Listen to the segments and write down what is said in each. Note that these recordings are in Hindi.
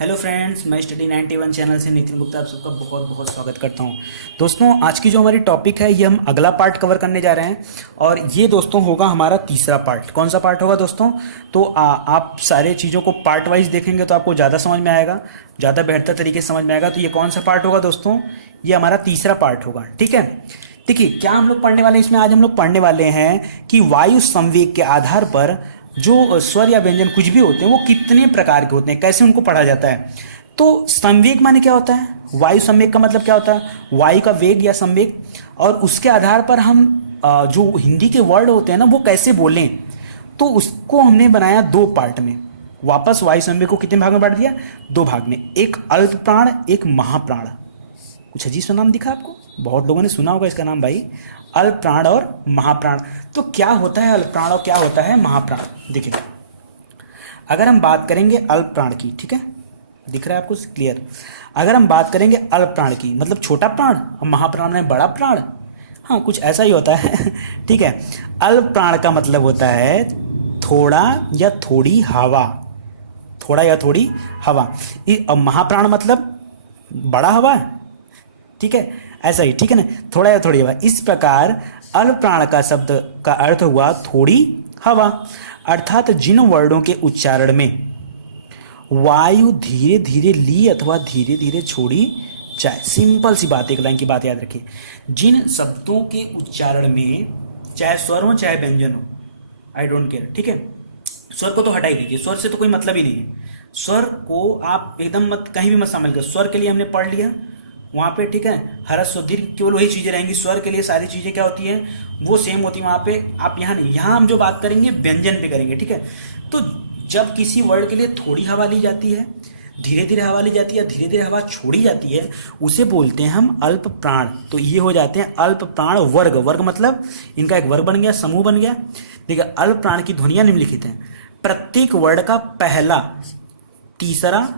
हेलो फ्रेंड्स, मैं स्टडी 91 चैनल से नितिन गुप्ता आप सबका बहुत बहुत स्वागत करता हूं। दोस्तों, आज की जो हमारी टॉपिक है ये हम अगला पार्ट कवर करने जा रहे हैं और ये दोस्तों होगा हमारा तीसरा पार्ट। कौन सा पार्ट होगा दोस्तों? तो आप सारे चीज़ों को पार्ट वाइज देखेंगे तो आपको ज़्यादा समझ में आएगा, ज़्यादा बेहतर तरीके से समझ में आएगा। तो ये कौन सा पार्ट होगा दोस्तों? ये हमारा तीसरा पार्ट होगा, ठीक है। देखिए क्या हम लोग पढ़ने वाले हैं इसमें। आज हम लोग पढ़ने वाले हैं कि वायु संवेग के आधार पर जो स्वर या व्यंजन कुछ भी होते हैं वो कितने प्रकार के होते हैं, कैसे उनको पढ़ा जाता है। तो संवेग माने क्या होता है? वायु संवेग का मतलब क्या होता है? वायु का वेग या संवेग, और उसके आधार पर हम जो हिंदी के वर्ड होते हैं ना वो कैसे बोलें, तो उसको हमने बनाया दो पार्ट में। वापस वायु संवेग को कितने भाग में बांट दिया? दो भाग में, एक अल्प प्राण एक महाप्राण। कुछ अजीब सा नाम दिखा आपको, बहुत लोगों ने सुना होगा इसका नाम भाई, अल्प प्राण और महाप्राण। तो क्या होता है अल्प प्राण और क्या होता है महाप्राण? देखिए अगर हम बात करेंगे अल्प प्राण की, ठीक है, दिख रहा है आपको क्लियर? अगर हम बात करेंगे अल्प प्राण की मतलब छोटा प्राण, और महाप्राण में बड़ा प्राण, हाँ कुछ ऐसा ही होता है ठीक है। अल्प प्राण का मतलब होता है थोड़ा या थोड़ी हवा, थोड़ा या थोड़ी हवा। अब महाप्राण मतलब बड़ा हवा, ठीक है, ऐसा ही, ठीक है ना, थोड़ा या थोड़ी हवा। इस प्रकार अल्प प्राण का शब्द का अर्थ हुआ थोड़ी हवा, अर्थात जिन वर्णों के उच्चारण में वायु धीरे धीरे ली अथवा धीरे धीरे छोड़ी जाए। सिंपल सी बात, एक लाइन की बात याद रखिए, जिन शब्दों के उच्चारण में चाहे स्वर हो चाहे व्यंजन हो, आई डोंट केयर, ठीक है। स्वर को तो हटा ही दीजिए, स्वर से तो कोई मतलब ही नहीं है। स्वर को आप एकदम मत कहीं भी मत शामिल कर। स्वर के लिए हमने पढ़ लिया वहाँ पे, ठीक है, ह्रस्व दीर्घ केवल वही चीज़ें रहेंगी। स्वर के लिए सारी चीज़ें क्या होती है वो सेम होती है वहाँ पे, आप यहाँ नहीं। यहाँ हम जो बात करेंगे व्यंजन पे करेंगे, ठीक है। तो जब किसी वर्ड के लिए थोड़ी हवा ली जाती है, धीरे धीरे हवा ली जाती है, धीरे धीरे हवा छोड़ी जाती है, उसे बोलते हैं हम अल्प प्राण। तो ये हो जाते हैं अल्प प्राण वर्ग। वर्ग मतलब इनका एक वर्ग बन गया, समूह बन गया। देखिए अल्प प्राण की ध्वनियाँ निम्नलिखित हैं। प्रत्येक वर्ड का पहला, तीसरा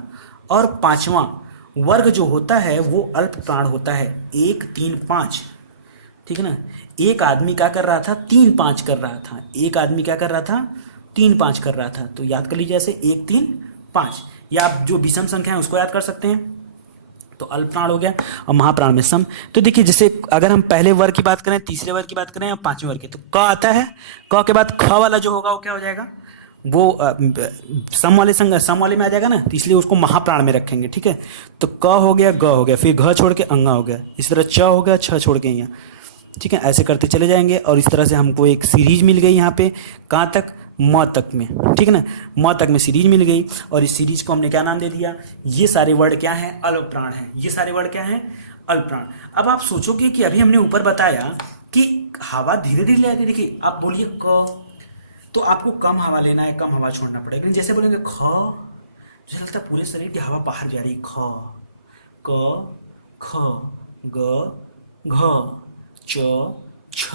और पांचवा वर्ग जो होता है वो अल्प प्राण होता है। 1 3 5, ठीक है ना। एक आदमी क्या कर रहा था? 3 5 कर रहा था। एक आदमी क्या कर रहा था? 3 5 कर रहा था। तो याद कर लीजिए ऐसे 1 3 5, या आप जो विषम संख्या है उसको याद कर सकते हैं। तो अल्प प्राण हो गया और महाप्राण में सम। तो देखिए जैसे अगर हम पहले वर्ग की बात करें, तीसरे वर्ग की बात करें या पांचवें वर्ग की, तो क आता है, क के बाद ख वाला जो होगा वो क्या हो जाएगा? वो सम वाले में आ जाएगा ना, तो इसलिए उसको महाप्राण में रखेंगे, ठीक है। तो क हो गया, ग हो गया, फिर घ छोड़ के अंगा हो गया, इस तरह च हो गया, छ छोड़ के यहाँ, ठीक है। ऐसे करते चले जाएंगे और इस तरह से हमको एक सीरीज मिल गई यहाँ पे, कहाँ तक? म तक में, ठीक है ना। म तक में सीरीज मिल गई और इस सीरीज को हमने क्या नाम दे दिया? ये सारे वर्ड क्या हैं? अल्प प्राण हैं। ये सारे वर्ड क्या हैं? अल्प प्राण। अब आप सोचोगे कि अभी हमने ऊपर बताया कि हवा धीरे धीरे ले आती। देखिए आप बोलिए क, तो आपको कम हवा लेना है, कम हवा छोड़ना पड़ेगा। लेकिन जैसे बोलेंगे ख, जैसे लगता है पूरे शरीर की हवा बाहर जा रही है। ख, क, ख, ग, घ, च, छ,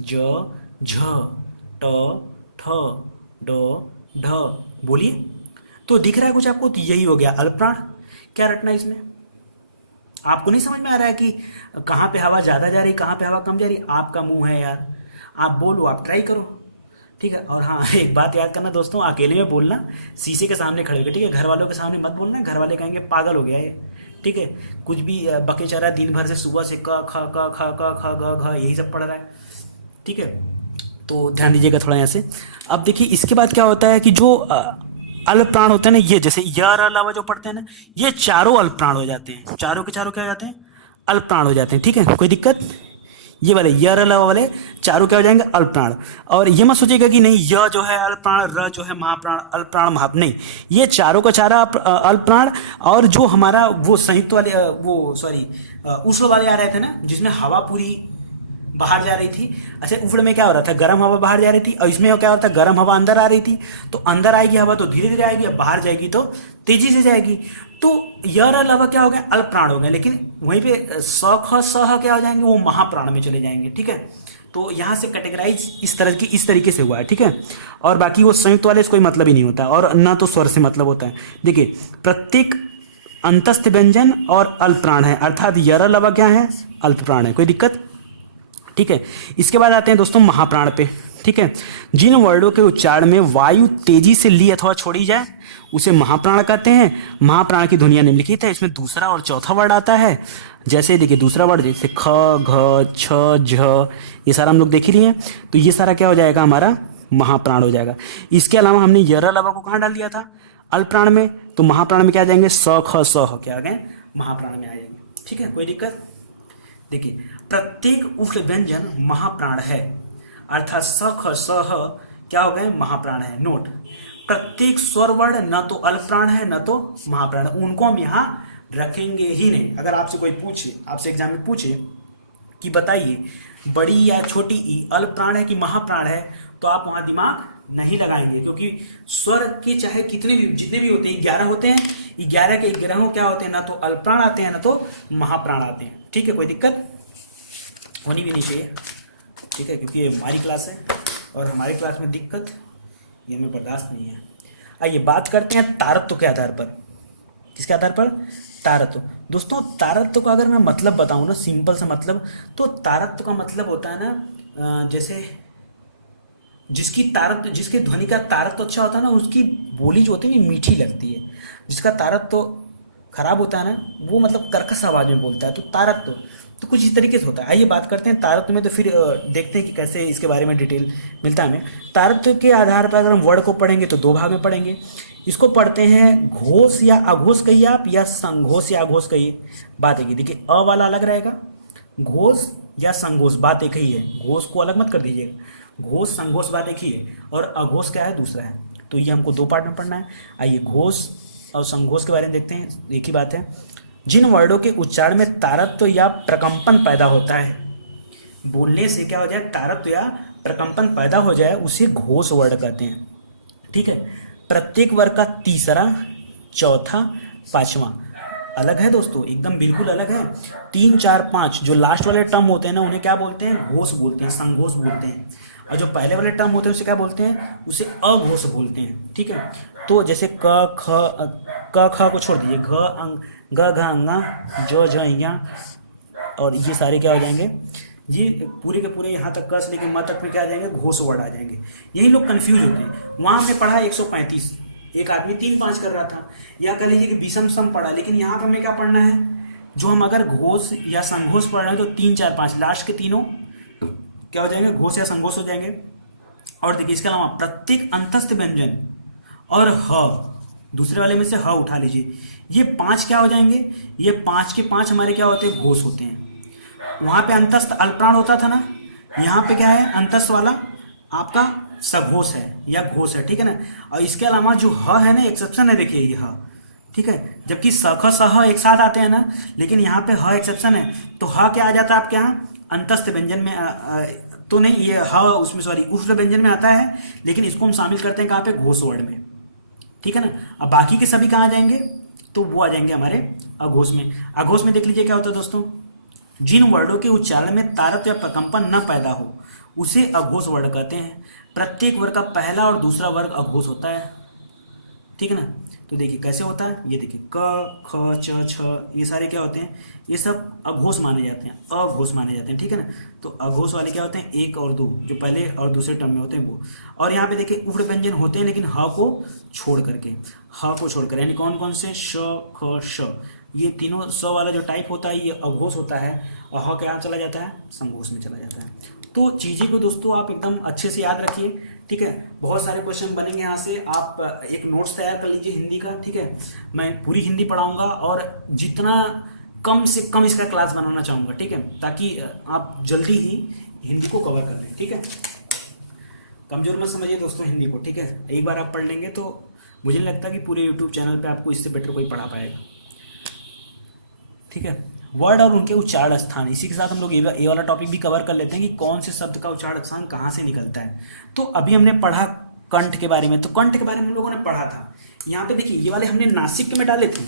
ज, झ, ट, ठ, ड, ढ। बोलिए, तो दिख रहा है कुछ आपको? तो यही हो गया अल्प प्राण। क्या रटना है इसमें? आपको नहीं समझ में आ रहा है कि कहाँ पे हवा ज़्यादा जा रही, कहाँ पे हवा कम जा रही? आपका मुंह है यार, आप बोलो, आप ट्राई करो, ठीक है। और हाँ एक बात याद करना दोस्तों, अकेले में बोलना, शीशे के सामने खड़े होकर, ठीक है। घर वालों के सामने मत बोलना, घर वाले कहेंगे पागल हो गया ये, ठीक है। कुछ भी बके चारा दिन भर से सुबह से क ख क ख क ख ग घ यही सब पढ़ रहा है, ठीक है। तो ध्यान दीजिएगा थोड़ा यहाँ से। अब देखिए इसके बाद क्या होता है कि जो अल्प प्राण होते हैं ना, ये जैसे य र अलावा जो पढ़ते हैं ना, ये चारों अल्प प्राण हो जाते हैं। चारों के चारों क्या हो जाते हैं? अल्प प्राण हो जाते हैं, ठीक है। कोई दिक्कत? ये वाले य र ल वाले चारों क्या हो जाएंगे? अल्प प्राण। और ये मत सोचिएगा कि नहीं य जो है अल्प प्राण, र जो है महाप्राण, अल्प प्राण महा, नहीं, ये चारों का चारा अल्प प्राण। और जो हमारा वो संयुक्त वाले वो सॉरी उष्ण वाले आ रहे थे ना, जिसमें हवा पूरी बाहर जा रही थी। अच्छा उफड़ में क्या हो रहा था? गर्म हवा बाहर जा रही थी, और इसमें क्या हो रहा था? गर्म हवा अंदर आ रही थी। तो अंदर आएगी हवा तो धीरे धीरे आएगी, अब बाहर जाएगी तो तेजी से जाएगी। तो यर अलावा क्या हो गया? अल्प प्राण हो गए। लेकिन वहीं पे स ख स ह क्या हो जाएंगे? वो महाप्राण में चले जाएंगे, ठीक है। तो यहाँ से कैटेगराइज इस तरीके से हुआ है, ठीक है। और बाकी वो संयुक्त वाले से कोई मतलब ही नहीं होता, और ना तो स्वर से मतलब होता है। देखिए प्रत्येक अंतस्थ व्यंजन और अल्प प्राण है, अर्थात यर अलावा क्या है? अल्प प्राण है। कोई दिक्कत? ठीक है। इसके बाद आते हैं दोस्तों महाप्राण पे, ठीक ठीक है। जिन वर्णों के उच्चारण में वायु तेजी से ली अथवा छोड़ी जाए उसे महाप्राण कहते हैं। महाप्राण की ध्वनियां निम्नलिखित है। इसमें दूसरा और चौथा वर्ड आता है। जैसे देखिए दूसरा वर्ड जैसे ख, घ, छ, झ, ये सारा हम लोग देख ही लिए हैं। तो ये सारा क्या हो जाएगा, हमारा महाप्राण हो जाएगा। इसके अलावा हमने यर लवा को कहाँ डाल दिया था, अल्पप्राण में। तो महाप्राण में क्या आ जाएंगे, स, ख, स, ह क्या आ गए, महाप्राण में आ जाएंगे। ठीक है, कोई दिक्कत। देखिए प्रत्येक उष्ण व्यंजन महाप्राण है, अर्थात स, ख, स, ह क्या हो गए, महाप्राण है। नोट, प्रत्येक स्वर वर्ण न तो अल्पप्राण है न तो महाप्राण है, उनको हम यहाँ रखेंगे ही नहीं। अगर आपसे कोई पूछे, आपसे एग्जाम में पूछे कि बताइए बड़ी या छोटी ई अल्पप्राण है कि महाप्राण है, तो आप वहां दिमाग नहीं लगाएंगे, क्योंकि स्वर के चाहे कितने भी जितने भी होते हैं 11 होते हैं, 11 के 11 क्या होते हैं, ना तो अल्पप्राण आते हैं ना तो महाप्राण आते हैं। ठीक है, कोई दिक्कत होनी भी नहीं चाहिए। ठीक है, क्योंकि ये हमारी क्लास है और हमारी क्लास में दिक्कत ये हमें बर्दाश्त नहीं है। आइए बात करते हैं तारत्व के आधार पर। किसके आधार पर, तारत्व। दोस्तों तारत्व का अगर मैं मतलब बताऊं ना, सिंपल सा मतलब, तो तारत्व का मतलब होता है ना, जैसे जिसकी तारत्व, जिसके ध्वनि का तारत्व अच्छा होता है ना, उसकी बोली जो होती है ना मीठी लगती है। जिसका तारत्व खराब होता है ना, वो मतलब कर्कश आवाज में बोलता है। तो तारत्व तो कुछ इस तरीके से होता है। आइए बात करते हैं तारत्व में, तो फिर देखते हैं कि कैसे इसके बारे में डिटेल मिलता है हमें। तारत्व के आधार पर अगर हम वर्ड को पढ़ेंगे तो दो भाग में पढ़ेंगे। इसको पढ़ते हैं घोष या अघोष कहिए आप, या संघोष या अघोष कहिए, बात एक ही। देखिए अ वाला अलग रहेगा, घोष या संघोष बात एक ही है, घोष को अलग मत कर दीजिएगा। घोष संघोष बात एक ही है, और अघोष क्या है, दूसरा है। तो ये हमको दो पार्ट में पढ़ना है। आइए घोष और संघोष के बारे में देखते हैं। एक ही बात है, जिन वर्णों के उच्चारण में तारत्व या प्रकंपन पैदा होता है, बोलने से क्या हो जाए, तारत्व या प्रकंपन पैदा हो जाए, उसे घोष वर्ण कहते हैं। ठीक है, प्रत्येक वर्ग का तीसरा, चौथा, पांचवा अलग है दोस्तों, एकदम बिल्कुल अलग है। 3, 4, 5 जो लास्ट वाले टर्म होते हैं ना, उन्हें क्या बोलते हैं, घोष बोलते हैं, संघोष बोलते हैं। और जो पहले वाले टर्म होते हैं उसे क्या बोलते हैं, उसे अघोष बोलते हैं। ठीक है, तो जैसे क, ख को छोड़ दीजिए, ग, घ, अंगा, ज, झ, इया, और ये सारे क्या हो जाएंगे, ये पूरे के पूरे यहाँ तक कस लेके म तक में क्या आ जाएंगे, घोष वर्ड आ जाएंगे। यही लोग कंफ्यूज होते हैं। वहाँ हमने पढ़ा 135, एक आदमी 3, 5 कर रहा था, या कह लीजिए कि विषम सम पढ़ा, लेकिन यहाँ पर हमें क्या पढ़ना है, जो हम अगर घोष या संघोष पढ़ रहे हैं तो 3, 4, 5 लास्ट के तीनों क्या हो जाएंगे, घोष या संघोष हो जाएंगे। और देखिए इसके अलावा प्रत्येक अंतस्थ व्यंजन और ह, दूसरे वाले में से ह उठा लीजिए, ये 5 क्या हो जाएंगे, ये 5 के 5 हमारे क्या होते हैं, घोष होते हैं। वहां पे अंतस्थ अल्पप्राण होता था ना, यहाँ पे क्या है, अंतस्थ वाला आपका सघोष है या घोष है। ठीक है ना, और इसके अलावा जो ह है ना, एक्सेप्शन है, देखिए ये ह, ठीक है, जबकि सख सह एक साथ आते हैं ना, लेकिन यहाँ पे ह एक्सेप्शन है। तो ह क्या आ जाता है आपके यहाँ, अंतस्थ व्यंजन में तो नहीं, ये ह उसमें सॉरी उष्ण व्यंजन में आता है, लेकिन इसको हम शामिल करते हैं कहाँ पे, घोष वर्ड में। ठीक है ना, अब बाकी के सभी कहाँ आ जाएंगे, तो वो आ जाएंगे हमारे अघोष में। अघोष में देख लीजिए क्या होता है दोस्तों, जिन वर्णों के उच्चारण में तारत्व या प्रकंपन न पैदा हो उसे अघोष वर्ण कहते हैं। प्रत्येक वर्ग का पहला और दूसरा वर्ग अघोष होता है। ठीक है ना, तो देखिए कैसे होता है, ये देखिए क, ख, च, छ, ये सारे क्या होते हैं, ये सब अघोष माने जाते हैं, अघोष माने जाते हैं। ठीक है ना, तो अघोष वाले क्या होते हैं, 1 और 2 जो पहले और दूसरे टर्म में होते हैं वो। और यहाँ पे देखिए उग्र व्यंजन होते हैं, लेकिन ह को छोड़ करके, ह को छोड़कर, यानी कौन कौन से, श, ख, श, ये तीनों स वाला जो टाइप होता है ये अघोष होता है, और ह क्या चला जाता है, संघोष में चला जाता है। तो चीज़ें को दोस्तों आप एकदम अच्छे से याद रखिए। ठीक है, बहुत सारे क्वेश्चन बनेंगे यहाँ से, आप एक नोट्स तैयार कर लीजिए हिंदी का। ठीक है, मैं पूरी हिंदी पढ़ाऊंगा और जितना कम से कम इसका क्लास बनाना चाहूँगा। ठीक है, ताकि आप जल्दी ही हिंदी को कवर कर लें। ठीक है, कमजोर मत समझिए दोस्तों हिंदी को। ठीक है, एक बार आप पढ़ लेंगे तो मुझे नहीं लगता कि पूरे यूट्यूब चैनल पर आपको इससे बेटर कोई पढ़ा पाएगा। ठीक है, वर्ड और उनके उच्चारण स्थान, इसी के साथ हम लोग ये वाला टॉपिक भी कवर कर लेते हैं कि कौन से शब्द का उच्चारण स्थान कहाँ से निकलता है। तो अभी हमने पढ़ा कंठ के बारे में, तो कंठ के बारे में हम लोगों ने पढ़ा था। यहाँ पे देखिए ये वाले हमने नासिक में डाले थे।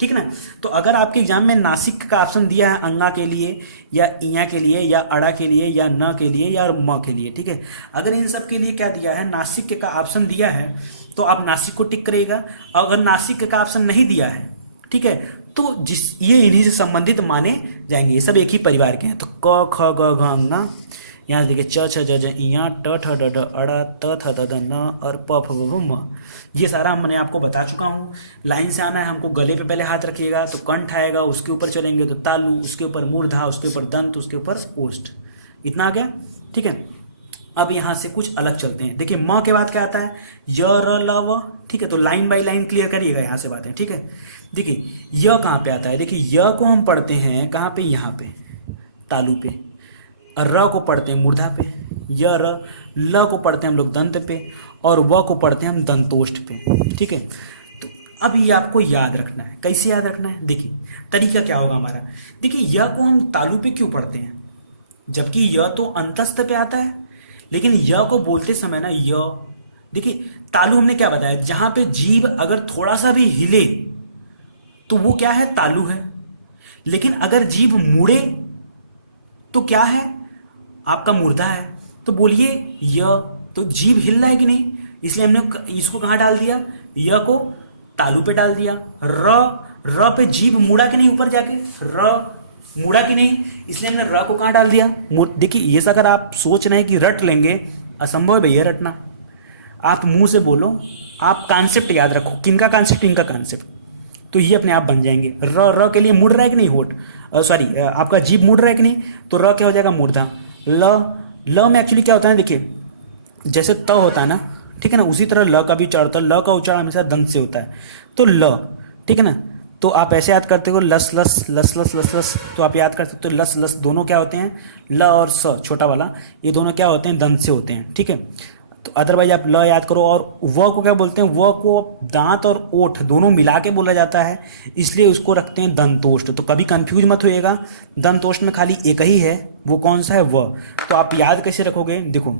ठीक है ना, तो अगर आपके एग्जाम में नासिक का ऑप्शन दिया है अंगा के लिए या इया के लिए या अड़ा के लिए या न के लिए या म के लिए, ठीक है, अगर इन सब के लिए क्या दिया है, नासिक का ऑप्शन दिया है, तो आप नासिक को टिक करेगा। अगर नासिक का ऑप्शन नहीं दिया है, ठीक है, तो ये इन्हीं से संबंधित माने जाएंगे, ये सब एक ही परिवार के हैं। तो क, ख, ग, घ, अंगा, यहाँ से देखिए च छ ज ज इया ट ठ ड ढ अड़ा त थ द द न और प फ ब भ म। ये सारा मैंने आपको बता चुका हूँ। लाइन से आना है हमको, गले पे पहले हाथ रखिएगा तो कंठ आएगा, उसके ऊपर चलेंगे तो तालु, उसके ऊपर मूर्धा, उसके ऊपर दंत, उसके ऊपर ओष्ठ। इतना आ गया, ठीक है। अब यहाँ से कुछ अलग चलते हैं। देखिए म के बाद क्या आता है, य र ल व, ठीक है। तो लाइन बाय लाइन क्लियर करिएगा यहाँ से बातें, ठीक है। देखिए य कहाँ पे आता है, देखिए य को हम पढ़ते हैं कहाँ पे, यहाँ पे तालु पे। और र को पढ़ते हैं मूर्धा पे, य र। ल को पढ़ते हैं हम लोग दंत पे, और व को पढ़ते हैं हम दंतोष्ठ पे, ठीक है। तो अब ये आपको याद रखना है। कैसे याद रखना है, देखिए तरीका क्या होगा हमारा। देखिए य को हम तालु पे क्यों पढ़ते हैं, जबकि य तो अंतस्थ पे आता है, लेकिन य को बोलते समय ना य, देखिए तालु हमने क्या बताया, जहां पे जीभ अगर थोड़ा सा भी हिले तो वो क्या है, तालु है। लेकिन अगर जीभ मुड़े तो क्या है, आपका मूर्धा है। तो बोलिए य, तो जीभ हिल रहा है कि नहीं, इसलिए हमने इसको कहां डाल दिया, य को तालु पे डाल दिया। र पे जीभ मुड़ा कि नहीं ऊपर जाके, र मुड़ा कि नहीं, इसलिए हमने र को कहां डाल दिया। देखिए ये अगर आप सोच रहे हैं कि रट लेंगे, असंभव है भैया रटना। आप मुंह से बोलो, आप कॉन्सेप्ट याद रखो, किनका कॉन्सेप्ट, इनका कॉन्सेप्ट, तो ये अपने आप बन जाएंगे। र के लिए मुड़ रहा है कि नहीं होठ, सॉरी आपका जीभ मुड़ रहा है कि नहीं, तो र क्या हो जाएगा, मूर्धा। ल में एक्चुअली क्या होता है, देखिए जैसे त होता है ना, ठीक है ना, उसी तरह ल का भी उच्चारण होता है। ल का उच्चारण हमेशा दंत से होता है, तो ल, ठीक है ना। तो आप ऐसे याद करते हो लस लस लस लस लस लस, तो आप याद कर सकते हो लस लस दोनों क्या होते हैं, ल और स छोटा वाला, ये दोनों क्या होते हैं, दंत से होते हैं, ठीक है। तो अदरवाइज आप ल याद करो। और व को क्या बोलते हैं, व को दांत और ओठ दोनों मिला के बोला जाता है, इसलिए उसको रखते हैं दंतोष्ठ। तो कभी कंफ्यूज मत होइएगा, दंतोष्ठ में खाली एक ही है, वो कौन सा है, व। तो आप याद कैसे रखोगे, देखो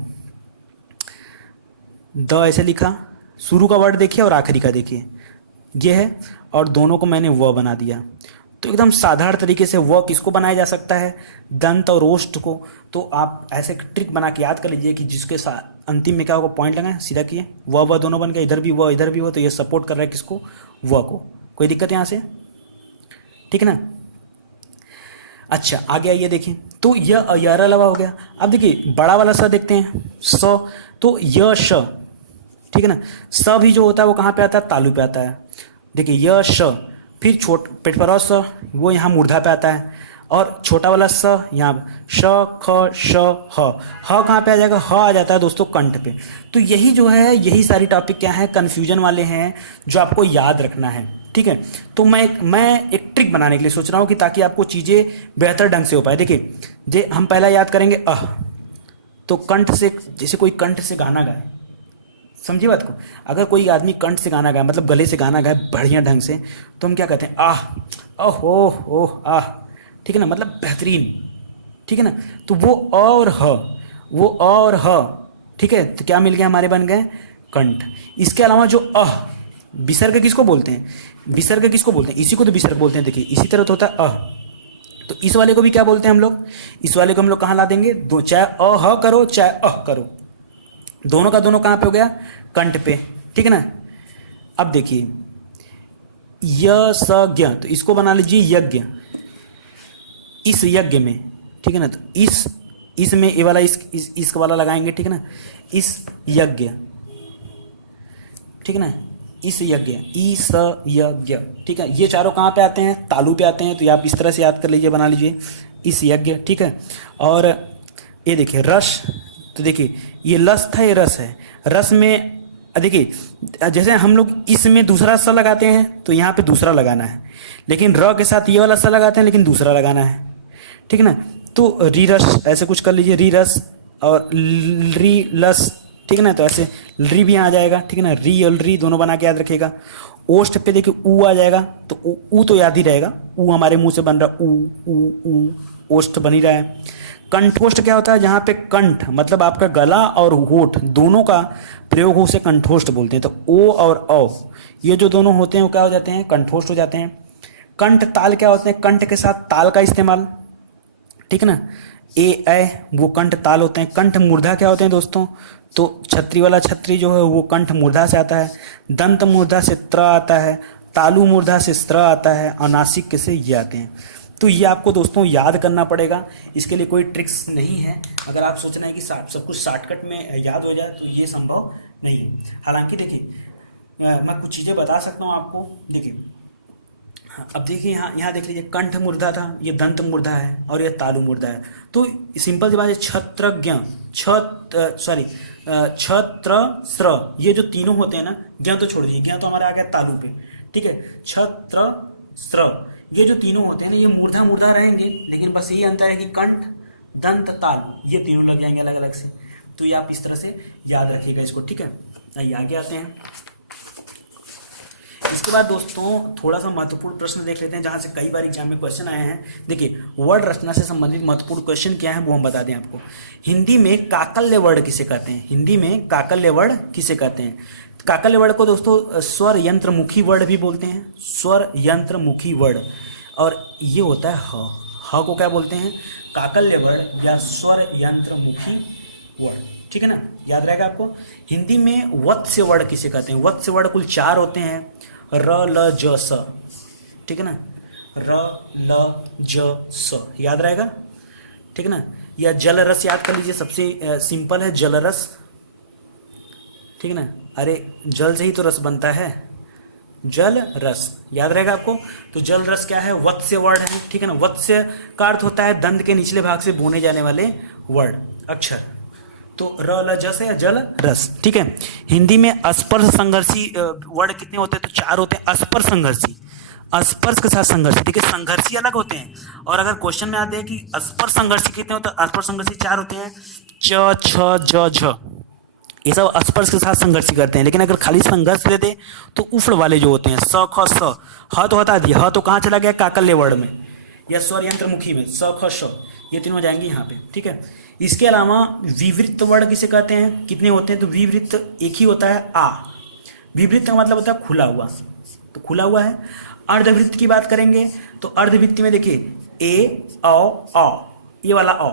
द ऐसे लिखा, शुरू का वर्ड देखिए और आखिरी का देखिए, ये है, और दोनों को मैंने व बना दिया। तो एकदम साधारण तरीके से व किसको बनाया जा सकता है, दंत और ओष्ठ को। तो आप ऐसे ट्रिक बना के याद कर लीजिए कि जिसके साथ अंतिम में क्या होगा, पॉइंट लगाएं, सीधा किए, व दोनों बन गए, इधर भी व इधर भी व, तो ये सपोर्ट कर रहा है किसको, व को। कोई दिक्कत यहाँ से, ठीक है ना। अच्छा आगे आइए देखिए, तो य र लवा हो गया। अब देखिए बड़ा वाला स देखते हैं, स, तो य श, ठीक है ना। स भी जो होता है वो कहाँ पे आता है, तालु पे आता है। देखिए य श, फिर पेट पर स, वो यहाँ मूर्धा पे आता है, और छोटा वाला स यहाँ श ख श ह कहाँ पे आ जाएगा, ह आ जाता है दोस्तों कंठ पे। तो यही जो है, यही सारी टॉपिक क्या है, कन्फ्यूजन वाले हैं, जो आपको याद रखना है, ठीक है। तो मैं एक ट्रिक बनाने के लिए सोच रहा हूँ कि ताकि आपको चीज़ें बेहतर ढंग से हो पाए। देखिए जे हम पहला याद करेंगे तो कंठ से, जैसे कोई कंठ से गाना गाए, समझिए बात को, अगर कोई आदमी कंठ से गाना गाए, मतलब गले से गाना गाए बढ़िया ढंग से, तो हम क्या कहते हैं, ओहो ओह आह, ठीक है ना, मतलब बेहतरीन, ठीक है ना। तो वो और ह, वो और ह, ठीक है, तो क्या मिल गया हमारे, बन गए कंठ। इसके अलावा जो विसर्ग किसको बोलते हैं, विसर्ग किसको बोलते हैं, इसी को तो विसर्ग बोलते हैं। देखिए इसी तरह तो होता है तो इस वाले को भी क्या बोलते हैं हम लोग, इस वाले को हम लोग कहाँ ला देंगे, दो, चाहे ह करो चाहे करो, दोनों का दोनों कहाँ पे हो गया, कंठ पे, ठीक है ना। अब देखिए यज्ञ, तो इसको बना लीजिए यज्ञ, इस यज्ञ में, ठीक है ना। तो इस में ये वाला इस वाला लगाएंगे, ठीक है ना, इस यज्ञ, ठीक है ना, इस यज्ञ, इस यज्ञ, ठीक है। ये चारों कहाँ पे आते हैं, तालु पे आते हैं। तो आप इस तरह से याद कर लीजिए, बना लीजिए इस यज्ञ, ठीक है। और ये देखिए रस, तो देखिए ये लस था, ये रस है। रस में देखिए जैसे हम लोग इसमें दूसरा स लगाते हैं, तो यहाँ पे दूसरा लगाना है, लेकिन र के साथ ये वाला स लगाते हैं, लेकिन दूसरा लगाना है, ठीक है ना। तो री रस ऐसे कुछ कर लीजिए, री रस और री लस, ठीक है ना। तो ऐसे री भी आ जाएगा, ठीक है ना, री और री दोनों बना के याद रखिएगा। ओष्ठ पे देखिए ऊ आ जाएगा, तो ऊ तो याद ही रहेगा, ऊ हमारे मुंह से बन रहा, ऊ ऊ ऊ, ओष्ठ बन ही रहा है। कंठोष्ठ क्या होता है, जहाँ पे कंठ मतलब आपका गला और होठ दोनों का प्रयोग हो, उसे कंठोष्ठ बोलते हैं। तो ओ और औ ये जो दोनों होते हैं वो क्या हो जाते हैं, कंठोष्ठ हो जाते हैं। कंठ ताल क्या होते हैं, कंठ के साथ ताल का इस्तेमाल, ठीक है ना, वो कंठ ताल होते हैं। कंठ मूर्धा क्या होते हैं दोस्तों, तो छत्री वाला छत्री जो है वो कंठ मूर्धा से आता है। दंत मूर्धा से त्र आता है, तालु मूर्धा से स्त्र आता है, और नासिक से ये आते हैं। तो ये आपको दोस्तों याद करना पड़ेगा, इसके लिए कोई ट्रिक्स नहीं है। अगर आप सोच रहे हैं कि सब कुछ शॉर्टकट में याद हो जाए तो ये संभव नहीं है। हालांकि देखिए मैं कुछ चीज़ें बता सकता हूँ आपको। देखिए अब देखिए यहाँ देख लीजिए, कंठ मूर्धा था, ये दंत मूर्धा है और ये तालु मूर्धा है। तो सिंपल सी बात है, छत्रज्ञ छत्र स्र, ये जो तीनों होते हैं ना, ज्ञ तो छोड़ दीजिए, ज्ञ तो हमारा आ गया तालु पे, ठीक है। छत्र स्र, ये जो तीनों होते हैं ना, ये मूर्धा मूर्धा रहेंगे, लेकिन बस यही अंतर है कि कंठ दंत तालु ये तीनों लग जाएंगे अलग अलग से। तो ये आप इस तरह से याद रखिएगा इसको, ठीक है। आइए आगे आते हैं। इसके बाद दोस्तों थोड़ा सा महत्वपूर्ण प्रश्न देख लेते हैं, जहां से कई बार एग्जाम में क्वेश्चन आए हैं। देखिए वर्ड रचना से संबंधित महत्वपूर्ण क्वेश्चन क्या है वो हम बता दें आपको। हिंदी में काकल्य वर्ड किसे कहते हैं? हिंदी में काकल्य वर्ड किसे कहते हैं? काकल्य वर्ड को दोस्तों स्वर यंत्रमुखी वर्ड भी बोलते हैं, स्वर यंत्रमुखी वर्ड। और ये होता है ह को क्या बोलते हैं? काकल्य वर्ड या स्वर यंत्रमुखी वर्ड, ठीक है ना, याद रहेगा आपको। हिंदी में वत्स्य वर्ड किसे कहते हैं? वत्स्य वर्ड कुल 4 होते हैं, र ल ज स, ठीक है ना, र ल ज स, याद रहेगा, ठीक है ना। या जल रस याद कर लीजिए, सबसे सिंपल है जल रस, ठीक है ना। अरे जल से ही तो रस बनता है, जल रस, याद रहेगा आपको। तो जल रस क्या है? वत्स्य वर्ड है, ठीक है ना। वत्स्य का अर्थ होता है दंत के निचले भाग से बोने जाने वाले वर्ड, अक्षर। तो र ल ज से जल रस, ठीक है। हिंदी में अस्पर्श संघर्षी वर्ड कितने होते हैं? तो 4 होते हैं। अस्पर्श संघर्षी, अस्पर्श के साथ संघर्षी, ठीक है। संघर्षी अलग होते हैं, और अगर क्वेश्चन में आते हैं कि अस्पर्श संघर्षी कितने होते हैं, अस्पर्श संघर्षी 4 होते हैं, च छ ज झ, ये सब अस्पर्श के साथ संघर्षी करते हैं। लेकिन अगर खाली संघर्ष लेते तो उफड़ वाले जो होते हैं, स ख स, ह तो हटा दिया, ह तो कहाँ चला गया? काकल्य वर्ड में या स्वर यंत्रमुखी में, स ख श, ये तीनों जाएंगे यहाँ पे, ठीक है। इसके अलावा विवृत्त वर्ड किसे कहते हैं? कितने होते हैं? तो विवृत्त एक ही होता है, आ। विवृत्त का मतलब होता है खुला हुआ, तो खुला हुआ है। अर्धवृत्त की बात करेंगे तो अर्धवृत्त में देखिए ए औ, ये वाला औ,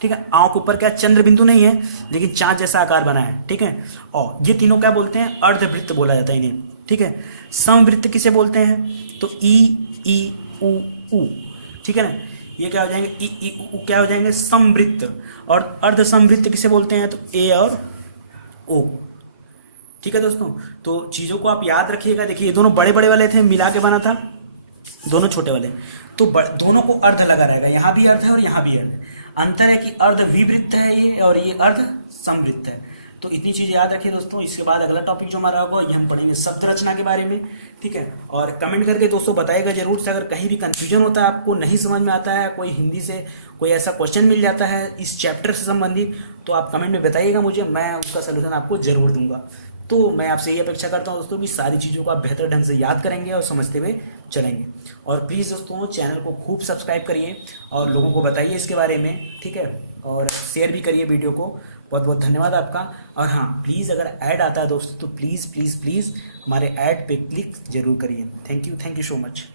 ठीक है। आँव के ऊपर क्या चंद्र बिंदु नहीं है, लेकिन चाँद जैसा आकार बना है, ठीक है। और ये तीनों क्या बोलते हैं? अर्धवृत्त बोला जाता है इन्हें, ठीक है। समवृत्त किसे बोलते हैं? तो ई उ, ठीक है ना, ये क्या हो जाएंगे? ई उ क्या हो जाएंगे? समवृत्त। और अर्ध समवृत्त किसे बोलते हैं? तो ए और ओ, ठीक है दोस्तों। तो चीज़ों को आप याद रखिएगा। देखिए ये दोनों बड़े बड़े वाले थे, मिला के बना था, दोनों छोटे वाले, तो दोनों को अर्ध लगा रहेगा, यहाँ भी अर्ध है और यहाँ भी अर्ध है। अंतर है कि अर्ध विवृत्त है ये, और ये अर्ध समवृत्त है। तो इतनी चीज़ याद रखिए दोस्तों। इसके बाद अगला टॉपिक जो हमारा होगा, ये हम पढ़ेंगे शब्द रचना के बारे में, ठीक है। और कमेंट करके दोस्तों बताइएगा जरूर से, अगर कहीं भी कंफ्यूजन होता है, आपको नहीं समझ में आता है, कोई हिंदी से कोई ऐसा क्वेश्चन मिल जाता है इस चैप्टर से संबंधित, तो आप कमेंट में बताइएगा मुझे, मैं उसका सोल्यूशन आपको जरूर दूंगा। तो मैं आपसे ये अपेक्षा करता हूँ दोस्तों कि सारी चीज़ों को आप बेहतर ढंग से याद करेंगे और समझते हुए चलेंगे। और प्लीज़ दोस्तों चैनल को खूब सब्सक्राइब करिए और लोगों को बताइए इसके बारे में, ठीक है, और शेयर भी करिए वीडियो को। बहुत बहुत धन्यवाद आपका। और हाँ प्लीज़ अगर ऐड आता है दोस्तों तो प्लीज़ प्लीज़ प्लीज़ हमारे ऐड पे क्लिक जरूर करिए। Thank you so much.